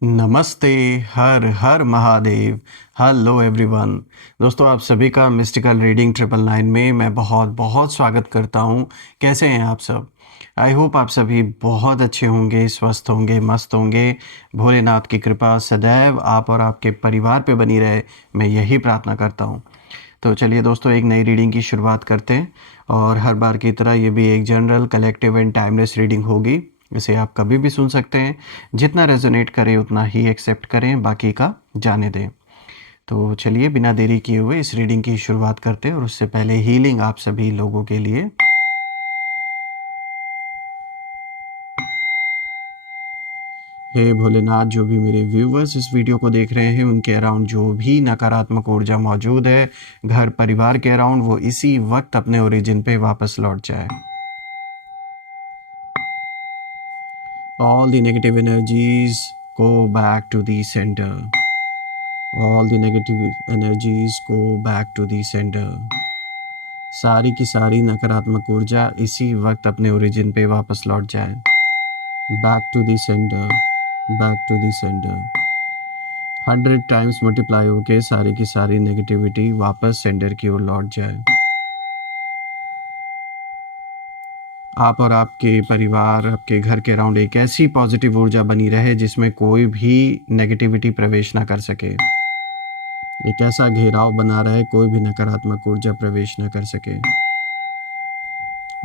नमस्ते। हर हर महादेव। Hello everyone. दोस्तों, आप सभी का मिस्टिकल रीडिंग 999 में मैं बहुत बहुत स्वागत करता हूँ। कैसे हैं आप सब? आई होप आप सभी बहुत अच्छे होंगे, स्वस्थ होंगे, मस्त होंगे। भोलेनाथ की कृपा सदैव आप और आपके परिवार पे बनी रहे, मैं यही प्रार्थना करता हूँ। तो चलिए दोस्तों, एक नई रीडिंग की शुरुआत करते हैं। और हर बार की तरह ये भी एक general, collective and timeless reading होगी। इसे आप कभी भी सुन सकते हैं। जितना रेजोनेट करे उतना ही एक्सेप्ट करें, बाकी का जाने दें। तो चलिए बिना देरी किए हुए इस रीडिंग की शुरुआत करते हैं। और उससे पहले हीलिंग आप सभी लोगों के लिए। हे भोलेनाथ, जो भी मेरे व्यूवर्स इस वीडियो को देख रहे हैं उनके अराउंड जो भी नकारात्मक ऊर्जा मौजूद है घर परिवार के अराउंड, वो इसी वक्त अपने ओरिजिन पे वापस लौट जाए। All the negative energies go back to the center. All the negative energies go back to the center. सारी की सारी नकारात्मक ऊर्जा इसी वक्त अपने ओरिजिन पे वापस लौट जाए। Back to the centre, back to the centre. 100 times multiply होके सारी की सारी नेगेटिविटी वापस सेंटर की ओर लौट जाए। आप और आपके परिवार, आपके घर के अराउंड एक ऐसी पॉजिटिव ऊर्जा बनी रहे जिसमें कोई भी नेगेटिविटी प्रवेश ना कर सके। एक ऐसा घेराव बना रहे, कोई भी नकारात्मक ऊर्जा प्रवेश न कर सके।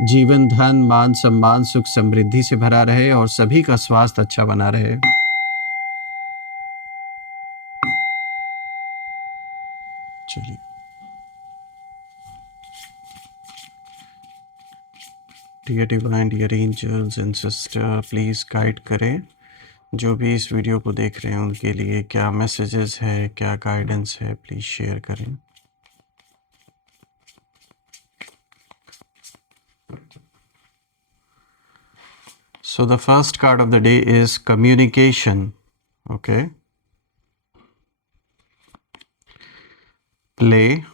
जीवन धन मान सम्मान सुख समृद्धि से भरा रहे और सभी का स्वास्थ्य अच्छा बना रहे। चलिए, dear divine, dear angels and sister, please guide करें जो भी इस वीडियो को देख रहे हैं उनके लिए क्या मैसेजेस है, क्या गाइडेंस है, प्लीज़ शेयर करें। So the first card of the day is communication. Okay. Play,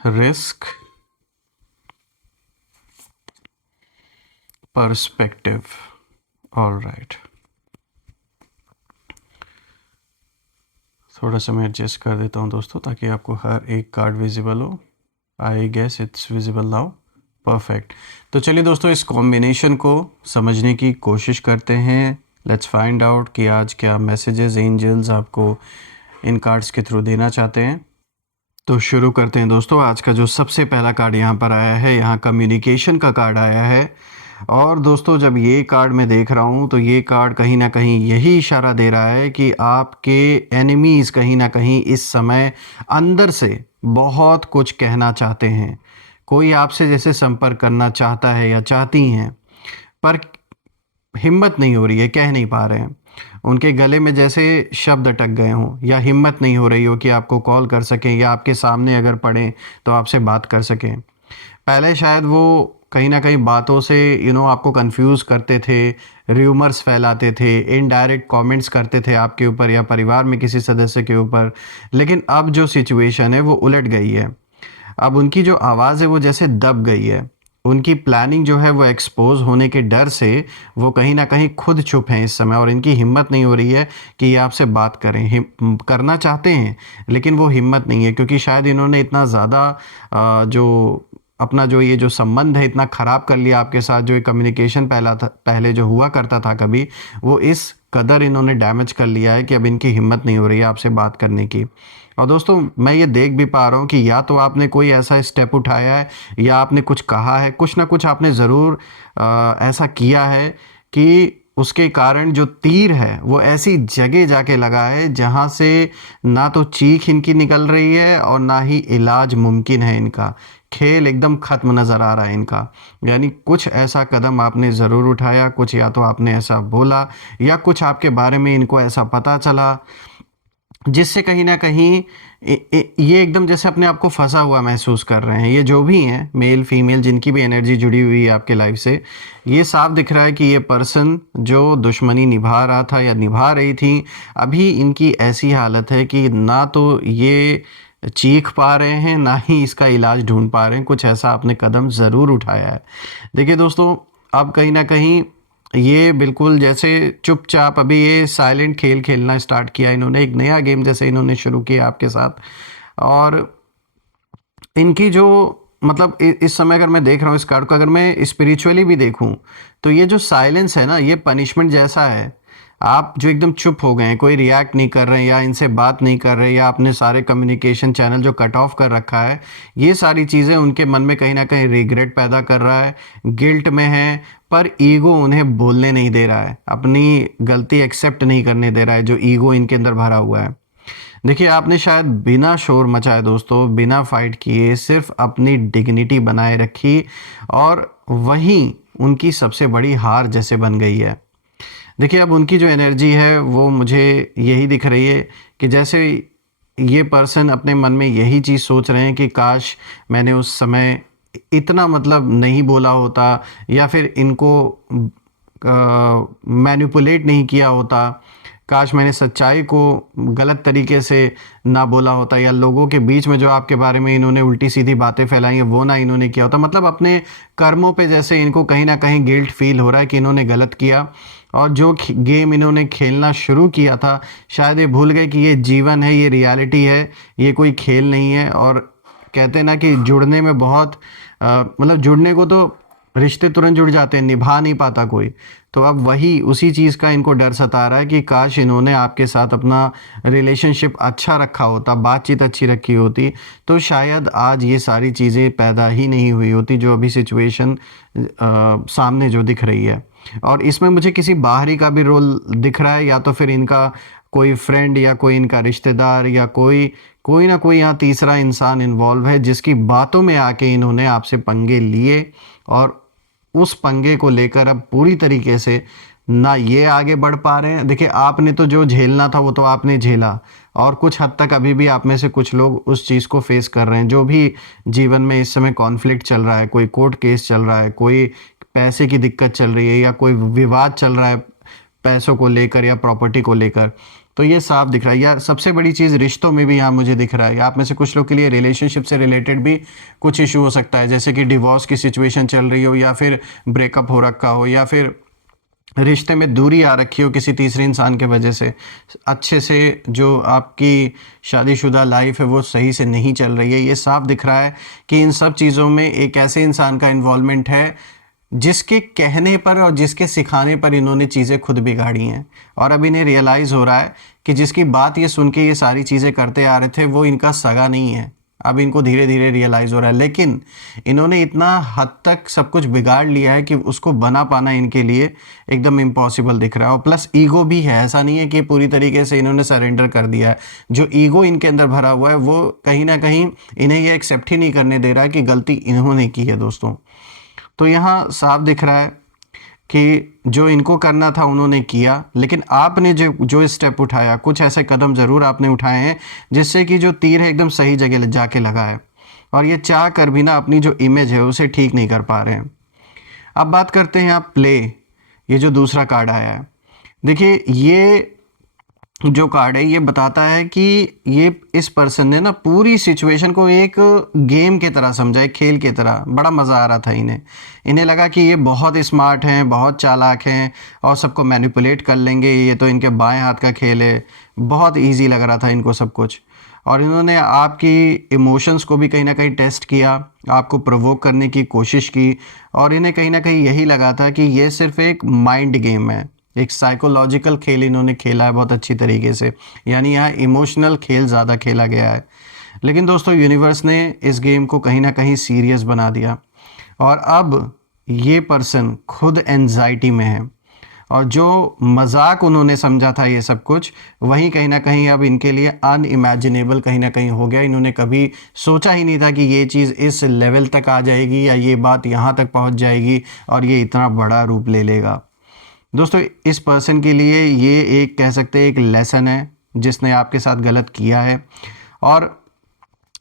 risk, perspective. All right. थोड़ा सा मैं एडजस्ट कर देता हूँ दोस्तों, ताकि आपको हर एक कार्ड विजिबल हो। I guess it's visible now. Perfect. तो चलिए दोस्तों, इस कॉम्बिनेशन को समझने की कोशिश करते हैं। लेट्स फाइंड आउट कि आज क्या मैसेजेस एंजल्स आपको इन कार्ड्स के थ्रू देना चाहते हैं। तो शुरू करते हैं दोस्तों। आज का जो सबसे पहला कार्ड यहाँ पर आया है, यहाँ कम्युनिकेशन का कार्ड आया है। और दोस्तों, जब ये कार्ड मैं देख रहा हूँ तो ये कार्ड कहीं ना कहीं यही इशारा दे रहा है कि आपके एनिमीज़ कहीं ना कहीं इस समय अंदर से बहुत कुछ कहना चाहते हैं। कोई आपसे जैसे संपर्क करना चाहता है या चाहती हैं, पर हिम्मत नहीं हो रही है, कह नहीं पा रहे हैं। उनके गले में जैसे शब्द अटक गए हों, या हिम्मत नहीं हो रही हो कि आपको कॉल कर सकें, या आपके सामने अगर पड़ें तो आपसे बात कर सकें। पहले शायद वो कहीं ना कहीं बातों से आपको कंफ्यूज करते थे, र्यूमर्स फैलाते थे, इनडायरेक्ट कमेंट्स करते थे आपके ऊपर या परिवार में किसी सदस्य के ऊपर। लेकिन अब जो सिचुएशन है वो उलट गई है। अब उनकी जो आवाज़ है वो जैसे दब गई है। उनकी प्लानिंग जो है वो एक्सपोज होने के डर से वो कहीं ना कहीं खुद चुप हैं इस समय, और इनकी हिम्मत नहीं हो रही है कि ये आपसे बात करें। करना चाहते हैं लेकिन वो हिम्मत नहीं है, क्योंकि शायद इन्होंने इतना ज़्यादा जो अपना जो ये जो संबंध है इतना ख़राब कर लिया आपके साथ। जो ये कम्युनिकेशन पहले जो हुआ करता था कभी, वो इस कदर इन्होंने डैमेज कर लिया है कि अब इनकी हिम्मत नहीं हो रही है आपसे बात करने की। और दोस्तों, मैं ये देख भी पा रहा हूँ कि या तो आपने कोई ऐसा स्टेप उठाया है, या आपने कुछ कहा है, कुछ ना कुछ आपने ज़रूर ऐसा किया है कि उसके कारण जो तीर है वो ऐसी जगह जाके लगा है जहाँ से ना तो चीख इनकी निकल रही है और ना ही इलाज मुमकिन है इनका। खेल एकदम ख़त्म नज़र आ रहा है इनका। यानी कुछ ऐसा कदम आपने ज़रूर उठाया, कुछ या तो आपने ऐसा बोला, या कुछ आपके बारे में इनको ऐसा पता चला जिससे कहीं ना कहीं ये एकदम जैसे अपने आप को फंसा हुआ महसूस कर रहे हैं। ये जो भी हैं, मेल फीमेल, जिनकी भी एनर्जी जुड़ी हुई है आपके लाइफ से, ये साफ दिख रहा है कि ये पर्सन जो दुश्मनी निभा रहा था या निभा रही थी, अभी इनकी ऐसी हालत है कि ना तो ये चीख पा रहे हैं, ना ही इसका इलाज ढूंढ पा रहे हैं। कुछ ऐसा आपने कदम ज़रूर उठाया है। देखिए दोस्तों, अब कहीं ना कहीं ये बिल्कुल जैसे चुपचाप अभी ये साइलेंट खेल खेलना स्टार्ट किया इन्होंने, एक नया गेम जैसे इन्होंने शुरू किया आपके साथ। और इनकी जो मतलब इस समय अगर मैं देख रहा हूँ इस कार्ड को, अगर मैं स्पिरिचुअली भी देखूँ तो ये जो साइलेंस है ना, ये पनिशमेंट जैसा है। आप जो एकदम चुप हो गए हैं, कोई रिएक्ट नहीं कर रहे हैं या इनसे बात नहीं कर रहे, या आपने सारे कम्युनिकेशन चैनल जो कट ऑफ कर रखा है, ये सारी चीज़ें उनके मन में कहीं ना कहीं रिग्रेट पैदा कर रहा है, गिल्ट में है। पर ईगो उन्हें बोलने नहीं दे रहा है, अपनी गलती एक्सेप्ट नहीं करने दे रहा है, जो ईगो इनके अंदर भरा हुआ है। देखिए, आपने शायद बिना शोर मचाए दोस्तों, बिना फाइट किए सिर्फ अपनी डिग्निटी बनाए रखी, और वही उनकी सबसे बड़ी हार जैसे बन गई है। देखिए, अब उनकी जो एनर्जी है वो मुझे यही दिख रही है कि जैसे ये पर्सन अपने मन में यही चीज़ सोच रहे हैं कि काश मैंने उस समय इतना मतलब नहीं बोला होता, या फिर इनको मैनिपुलेट नहीं किया होता, काश मैंने सच्चाई को गलत तरीके से ना बोला होता, या लोगों के बीच में जो आपके बारे में इन्होंने उल्टी सीधी बातें फैलाई हैं वो ना इन्होंने किया होता। मतलब अपने कर्मों पे जैसे इनको कहीं ना कहीं गिल्ट फील हो रहा है कि इन्होंने गलत किया, और जो गेम इन्होंने खेलना शुरू किया था, शायद ये भूल गए कि ये जीवन है, ये रियलिटी है, ये कोई खेल नहीं है। और कहते हैं ना कि जुड़ने में बहुत मतलब जुड़ने को तो रिश्ते तुरंत जुड़ जाते हैं, निभा नहीं पाता कोई। तो अब वही उसी चीज़ का इनको डर सता रहा है कि काश इन्होंने आपके साथ अपना रिलेशनशिप अच्छा रखा होता, बातचीत अच्छी रखी होती, तो शायद आज ये सारी चीज़ें पैदा ही नहीं हुई होती जो अभी सिचुएशन सामने जो दिख रही है। और इसमें मुझे किसी बाहरी का भी रोल दिख रहा है, या तो फिर इनका कोई फ्रेंड या कोई इनका रिश्तेदार या कोई कोई ना कोई यहाँ तीसरा इंसान इन्वॉल्व है, जिसकी बातों में आके इन्होंने आपसे पंगे लिए, और उस पंगे को लेकर अब पूरी तरीके से ना ये आगे बढ़ पा रहे हैं। देखिए, आपने तो जो झेलना था वो तो आपने झेला, और कुछ हद तक अभी भी आप में से कुछ लोग उस चीज़ को फेस कर रहे हैं। जो भी जीवन में इस समय कॉन्फ्लिक्ट चल रहा है, कोई कोर्ट केस चल रहा है, कोई पैसे की दिक्कत चल रही है, या कोई विवाद चल रहा है पैसों को लेकर या प्रॉपर्टी को लेकर, तो ये साफ दिख रहा है। या सबसे बड़ी चीज़ रिश्तों में भी यहाँ मुझे दिख रहा है, आप में से कुछ लोग के लिए रिलेशनशिप से रिलेटेड भी कुछ इशू हो सकता है, जैसे कि डिवोर्स की सिचुएशन चल रही हो, या फिर ब्रेकअप हो रखा हो, या फिर रिश्ते में दूरी आ रखी हो किसी तीसरे इंसान के वजह से, अच्छे से जो आपकी शादीशुदा लाइफ है वो सही से नहीं चल रही है। ये साफ दिख रहा है कि इन सब चीज़ों में एक ऐसे इंसान का इन्वॉल्वमेंट है जिसके कहने पर और जिसके सिखाने पर इन्होंने चीज़ें खुद बिगाड़ी हैं, और अब इन्हें रियलाइज़ हो रहा है कि जिसकी बात ये सुन के ये सारी चीज़ें करते आ रहे थे वो इनका सगा नहीं है। अब इनको धीरे धीरे रियलाइज़ हो रहा है, लेकिन इन्होंने इतना हद तक सब कुछ बिगाड़ लिया है कि उसको बना पाना इनके लिए एकदम इम्पॉसिबल दिख रहा है। और प्लस ईगो भी है, ऐसा नहीं है कि पूरी तरीके से इन्होंने सरेंडर कर दिया है। जो ईगो इनके अंदर भरा हुआ है वो कहीं ना कहीं इन्हें ये एक्सेप्ट ही नहीं करने दे रहा है कि गलती इन्होंने की है दोस्तों। तो यहाँ साफ दिख रहा है कि जो इनको करना था उन्होंने किया, लेकिन आपने जो जो स्टेप उठाया, कुछ ऐसे कदम ज़रूर आपने उठाए हैं जिससे कि जो तीर है एकदम सही जगह जाके लगा है, और ये चाह कर भी ना अपनी जो इमेज है उसे ठीक नहीं कर पा रहे हैं। अब बात करते हैं आप प्ले, ये जो दूसरा कार्ड आया है। देखिए, ये जो कार्ड है ये बताता है कि ये इस पर्सन ने ना पूरी सिचुएशन को एक गेम की तरह समझा, एक खेल की तरह। बड़ा मज़ा आ रहा था इन्हें लगा कि ये बहुत स्मार्ट हैं, बहुत चालाक हैं, और सबको मैनिपुलेट कर लेंगे, ये तो इनके बाएं हाथ का खेल है। बहुत इजी लग रहा था इनको सब कुछ, और इन्होंने आपकी इमोशंस को भी कहीं ना कहीं टेस्ट किया, आपको प्रोवोक करने की कोशिश की, और इन्हें कहीं ना कहीं यही लगा था कि ये सिर्फ एक माइंड गेम है, एक साइकोलॉजिकल खेल इन्होंने खेला है बहुत अच्छी तरीके से, यानी यहाँ इमोशनल खेल ज़्यादा खेला गया है। लेकिन दोस्तों, यूनिवर्स ने इस गेम को कहीं ना कहीं सीरियस बना दिया, और अब ये पर्सन खुद एंजाइटी में है, और जो मजाक उन्होंने समझा था ये सब कुछ, वहीं कहीं ना कहीं अब इनके लिए अनइमेजिनेबल कहीं ना कहीं हो गया। इन्होंने कभी सोचा ही नहीं था कि ये चीज़ इस लेवल तक आ जाएगी, या ये बात यहाँ तक पहुँच जाएगी, और ये इतना बड़ा रूप ले लेगा। दोस्तों, इस पर्सन के लिए ये एक कह सकते हैं एक लेसन है जिसने आपके साथ गलत किया है, और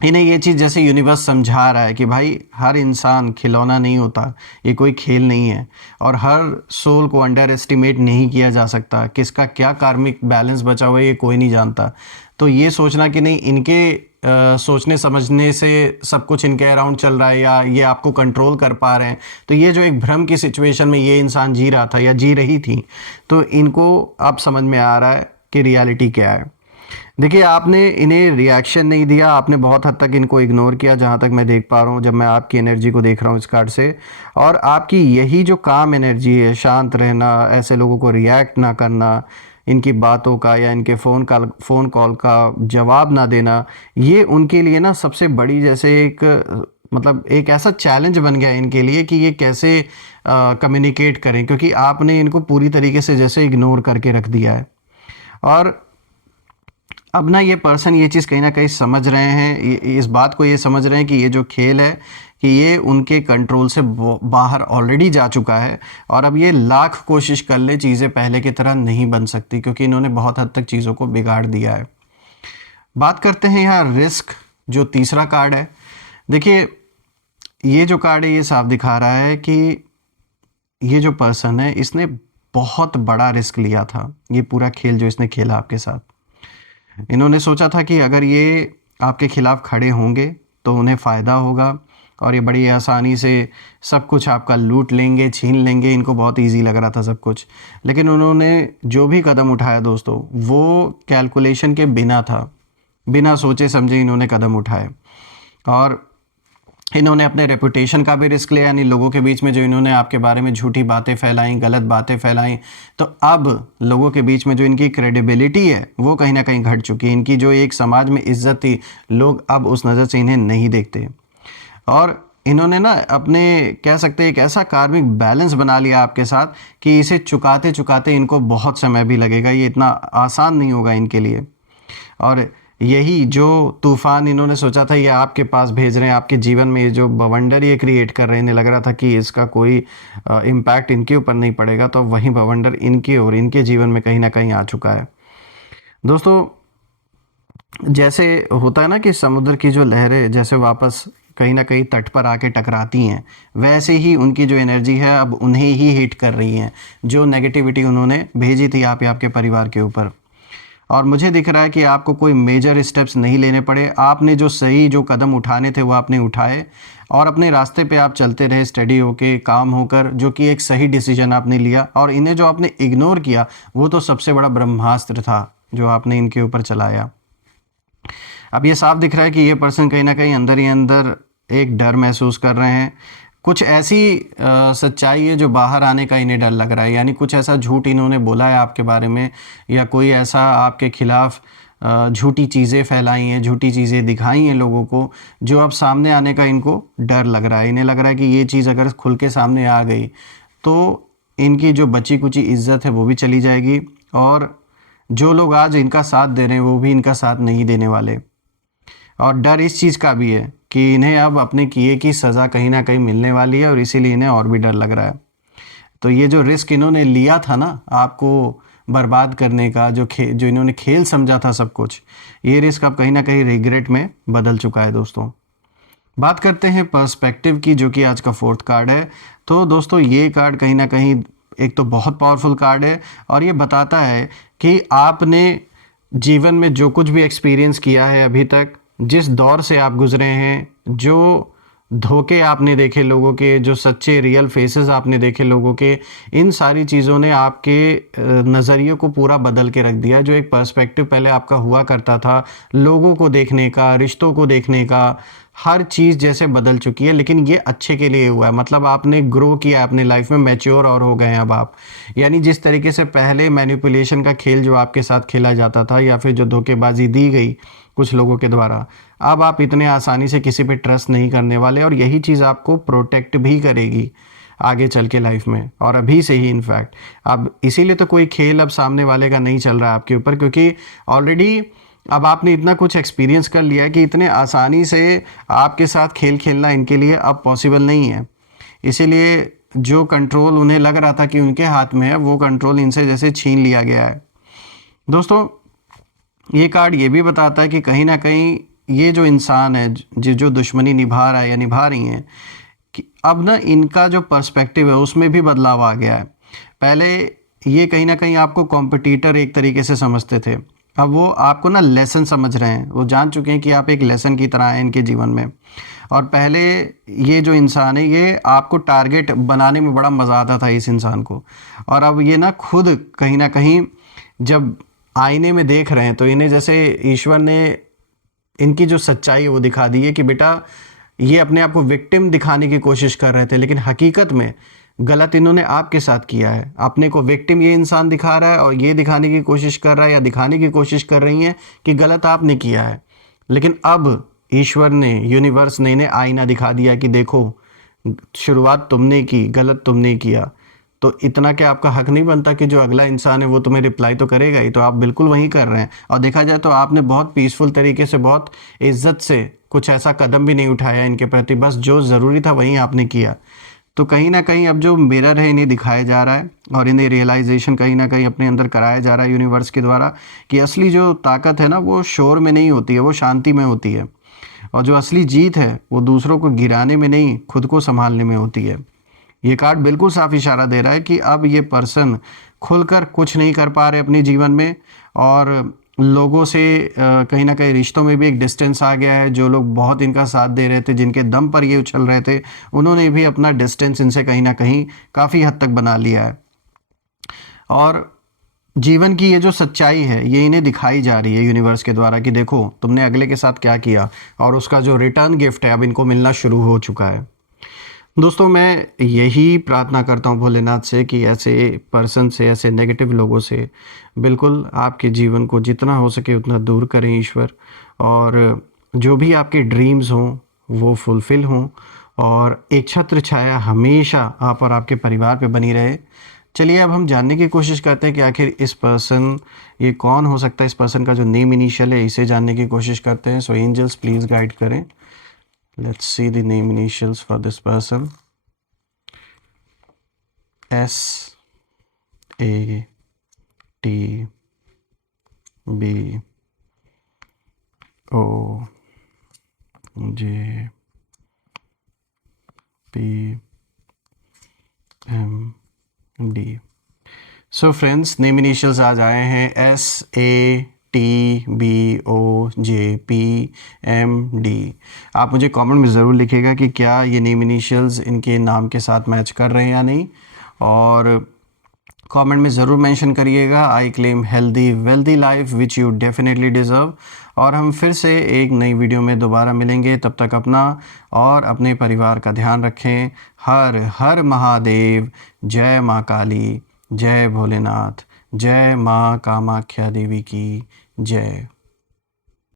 इन्हें ये चीज़ जैसे यूनिवर्स समझा रहा है कि भाई हर इंसान खिलौना नहीं होता, ये कोई खेल नहीं है, और हर सोल को अंडर एस्टिमेट नहीं किया जा सकता। किसका क्या कार्मिक बैलेंस बचा हुआ है ये कोई नहीं जानता। तो ये सोचना कि नहीं इनके सोचने समझने से सब कुछ इनके अराउंड चल रहा है या ये आपको कंट्रोल कर पा रहे हैं, तो ये जो एक भ्रम की सिचुएशन में ये इंसान जी रहा था या जी रही थी, तो इनको अब समझ में आ रहा है कि रियलिटी क्या है। देखिए, आपने इन्हें रिएक्शन नहीं दिया, आपने बहुत हद तक इनको इग्नोर किया, जहाँ तक मैं देख पा रहा हूँ जब मैं आपकी एनर्जी को देख रहा हूँ इस कार्ड से। और आपकी यही जो काम एनर्जी है, शांत रहना, ऐसे लोगों को रिएक्ट ना करना, इनकी बातों का या इनके फ़ोन कॉल का जवाब ना देना, ये उनके लिए ना सबसे बड़ी जैसे एक मतलब एक ऐसा चैलेंज बन गया है इनके लिए कि ये कैसे कम्युनिकेट करें, क्योंकि आपने इनको पूरी तरीके से जैसे इग्नोर करके रख दिया है। और अब ना ये पर्सन ये चीज़ कहीं ना कहीं समझ रहे हैं, इस बात को ये समझ रहे हैं कि ये जो खेल है कि ये उनके कंट्रोल से बाहर ऑलरेडी जा चुका है, और अब ये लाख कोशिश कर ले चीज़ें पहले की तरह नहीं बन सकती, क्योंकि इन्होंने बहुत हद तक चीज़ों को बिगाड़ दिया है। बात करते हैं यहाँ रिस्क, जो तीसरा कार्ड है। देखिए, ये जो कार्ड है ये साफ दिखा रहा है कि ये जो पर्सन है इसने बहुत बड़ा रिस्क लिया था। ये पूरा खेल जो इसने खेला आपके साथ, इन्होंने सोचा था कि अगर ये आपके खिलाफ खड़े होंगे तो उन्हें फ़ायदा होगा और ये बड़ी आसानी से सब कुछ आपका लूट लेंगे, छीन लेंगे। इनको बहुत इजी लग रहा था सब कुछ, लेकिन उन्होंने जो भी कदम उठाया दोस्तों, वो कैलकुलेशन के बिना था, बिना सोचे समझे इन्होंने कदम उठाए। और इन्होंने अपने रेपुटेशन का भी रिस्क लिया, यानी लोगों के बीच में जो इन्होंने आपके बारे में झूठी बातें फैलाई, गलत बातें फैलाई, तो अब लोगों के बीच में जो इनकी क्रेडिबिलिटी है वो कहीं ना कहीं घट चुकी है। इनकी जो एक समाज में इज्जत थी, लोग अब उस नज़र से इन्हें नहीं देखते। और इन्होंने ना अपने कह सकते हैं एक ऐसा कार्मिक बैलेंस बना लिया आपके साथ कि इसे चुकाते चुकाते इनको बहुत समय भी लगेगा, ये इतना आसान नहीं होगा इनके लिए। और यही जो तूफ़ान इन्होंने सोचा था ये आपके पास भेज रहे हैं, आपके जीवन में ये जो बवंडर ये क्रिएट कर रहे हैं, इन्हें लग रहा था कि इसका कोई इम्पैक्ट इनके ऊपर नहीं पड़ेगा, तो वही बवंडर इनके और इनके जीवन में कहीं ना कहीं आ चुका है। दोस्तों, जैसे होता है ना कि समुद्र की जो लहरें जैसे वापस कहीं ना कहीं तट पर आके टकराती हैं, वैसे ही उनकी जो एनर्जी है अब उन्हें ही हिट कर रही है, जो नेगेटिविटी उन्होंने भेजी थी आप या आपके परिवार के ऊपर। और मुझे दिख रहा है कि आपको कोई मेजर स्टेप्स नहीं लेने पड़े, आपने जो सही जो कदम उठाने थे वो आपने उठाए और अपने रास्ते पे आप चलते रहे स्टडी होके, काम होकर, जो कि एक सही डिसीजन आपने लिया। और इन्हें जो आपने इग्नोर किया वो तो सबसे बड़ा ब्रह्मास्त्र था जो आपने इनके ऊपर चलाया। अब ये साफ दिख रहा है कि ये पर्सन कहीं ना कहीं अंदर ही अंदर एक डर महसूस कर रहे हैं। कुछ ऐसी सच्चाई है जो बाहर आने का इन्हें डर लग रहा है, यानी कुछ ऐसा झूठ इन्होंने बोला है आपके बारे में, या कोई ऐसा आपके खिलाफ झूठी चीज़ें फैलाई हैं, झूठी चीज़ें दिखाई हैं लोगों को, जो अब सामने आने का इनको डर लग रहा है। इन्हें लग रहा है कि ये चीज़ अगर खुल के सामने आ गई तो इनकी जो बची कुची इज्जत है वो भी चली जाएगी, और जो लोग आज इनका साथ दे रहे हैं वो भी इनका साथ नहीं देने वाले। और डर इस चीज़ का भी है कि इन्हें अब अपने किए की सज़ा कहीं ना कहीं मिलने वाली है, और इसीलिए इन्हें और भी डर लग रहा है। तो ये जो रिस्क इन्होंने लिया था ना आपको बर्बाद करने का, जो इन्होंने खेल समझा था सब कुछ, ये रिस्क अब कहीं ना कहीं रिग्रेट में बदल चुका है दोस्तों। बात करते हैं पर्सपेक्टिव की, जो कि आज का 4th कार्ड है। तो दोस्तों, ये कार्ड कहीं ना कहीं एक तो बहुत पावरफुल कार्ड है, और ये बताता है कि आपने जीवन में जो कुछ भी एक्सपीरियंस किया है अभी तक, जिस दौर से आप गुजरे हैं, जो धोखे आपने देखे लोगों के, जो सच्चे रियल फेसेस आपने देखे लोगों के, इन सारी चीज़ों ने आपके नज़रिए को पूरा बदल के रख दिया। जो एक पर्सपेक्टिव पहले आपका हुआ करता था लोगों को देखने का, रिश्तों को देखने का, हर चीज़ जैसे बदल चुकी है, लेकिन ये अच्छे के लिए हुआ है। मतलब आपने ग्रो किया अपने लाइफ में, मैच्योर और हो गए हैं अब आप। यानी जिस तरीके से पहले मैनिपुलेशन का खेल जो आपके साथ खेला जाता था, या फिर जो धोखेबाजी दी गई कुछ लोगों के द्वारा, अब आप इतने आसानी से किसी पे ट्रस्ट नहीं करने वाले, और यही चीज़ आपको प्रोटेक्ट भी करेगी आगे चल के लाइफ में, और अभी से ही इनफैक्ट। अब इसीलिए तो कोई खेल अब सामने वाले का नहीं चल रहा है आपके ऊपर, क्योंकि ऑलरेडी अब आपने इतना कुछ एक्सपीरियंस कर लिया है कि इतने आसानी से आपके साथ खेल खेलना इनके लिए अब पॉसिबल नहीं है। इसीलिए जो कंट्रोल उन्हें लग रहा था कि उनके हाथ में है, वो कंट्रोल इनसे जैसे छीन लिया गया है। दोस्तों, ये कार्ड ये भी बताता है कि कहीं ना कहीं ये जो इंसान है जो दुश्मनी निभा रहा है या निभा रही हैं, कि अब ना इनका जो पर्सपेक्टिव है उसमें भी बदलाव आ गया है। पहले ये कहीं ना कहीं आपको कॉम्पिटिटर एक तरीके से समझते थे, अब वो आपको ना लेसन समझ रहे हैं, वो जान चुके हैं कि आप एक लेसन की तरह हैं इनके जीवन में। और पहले ये जो इंसान है ये आपको टारगेट बनाने में बड़ा मज़ा आता था इस इंसान को, और अब ये ना खुद कहीं ना कहीं जब आईने में देख रहे हैं तो इन्हें जैसे ईश्वर ने इनकी जो सच्चाई है वो दिखा दी है कि बेटा ये अपने आप को विक्टिम दिखाने की कोशिश कर रहे थे, लेकिन हकीकत में गलत इन्होंने आपके साथ किया है। अपने को विक्टिम ये इंसान दिखा रहा है और ये दिखाने की कोशिश कर रहा है या दिखाने की कोशिश कर रही हैं कि गलत आपने किया है। लेकिन अब ईश्वर ने, यूनिवर्स ने इन्हें आईना दिखा दिया कि देखो शुरुआत तुमने की, गलत तुमने किया। तो इतना क्या आपका हक नहीं बनता कि जो अगला इंसान है वो तुम्हें रिप्लाई तो करेगा ही। तो आप बिल्कुल वही कर रहे हैं, और देखा जाए तो आपने बहुत पीसफुल तरीके से, बहुत इज्जत से कुछ ऐसा कदम भी नहीं उठाया इनके प्रति, बस जो ज़रूरी था वही आपने किया। तो कहीं ना कहीं अब जो मिरर है इन्हें दिखाया जा रहा है और इन्हें रियलाइजेशन कहीं ना कहीं अपने अंदर कराया जा रहा है यूनिवर्स के द्वारा कि असली जो ताकत है ना वो शोर में नहीं होती है, वो शांति में होती है। और जो असली जीत है वो दूसरों को गिराने में नहीं, खुद को संभालने में होती है। ये कार्ड बिल्कुल साफ इशारा दे रहा है कि अब ये पर्सन खुलकर कुछ नहीं कर पा रहे अपने जीवन में, और लोगों से कहीं ना कहीं रिश्तों में भी एक डिस्टेंस आ गया है। जो लोग बहुत इनका साथ दे रहे थे, जिनके दम पर ये उछल रहे थे, उन्होंने भी अपना डिस्टेंस इनसे कहीं ना कहीं काफ़ी हद तक बना लिया है। और जीवन की ये जो सच्चाई है ये इन्हें दिखाई जा रही है यूनिवर्स के द्वारा कि देखो तुमने अगले के साथ क्या किया, और उसका जो रिटर्न गिफ्ट है अब इनको मिलना शुरू हो चुका है। दोस्तों मैं यही प्रार्थना करता हूँ भोलेनाथ से कि ऐसे पर्सन से, ऐसे नेगेटिव लोगों से बिल्कुल आपके जीवन को जितना हो सके उतना दूर करें ईश्वर, और जो भी आपके ड्रीम्स हों वो फुलफ़िल हों, और एक छत्र छाया हमेशा आप और आपके परिवार पे बनी रहे। चलिए अब हम जानने की कोशिश करते हैं कि आखिर इस पर्सन, ये कौन हो सकता है, इस पर्सन का जो नेम इनिशियल है इसे जानने की कोशिश करते हैं। सो एंजल्स प्लीज़ गाइड करें। Let's see the name initials for this person. S A T B O J P M D. So friends, name initials आज आए हैं SATBOJPMD। आप मुझे कमेंट में ज़रूर लिखिएगा कि क्या ये नेम इनिशियल्स इनके नाम के साथ मैच कर रहे हैं या नहीं, और कमेंट में ज़रूर मेंशन करिएगा I claim healthy wealthy life which you definitely deserve. और हम फिर से एक नई वीडियो में दोबारा मिलेंगे, तब तक अपना और अपने परिवार का ध्यान रखें। हर हर महादेव। जय माँ काली, जय भोलेनाथ, जय माँ कामाख्या देवी की जय।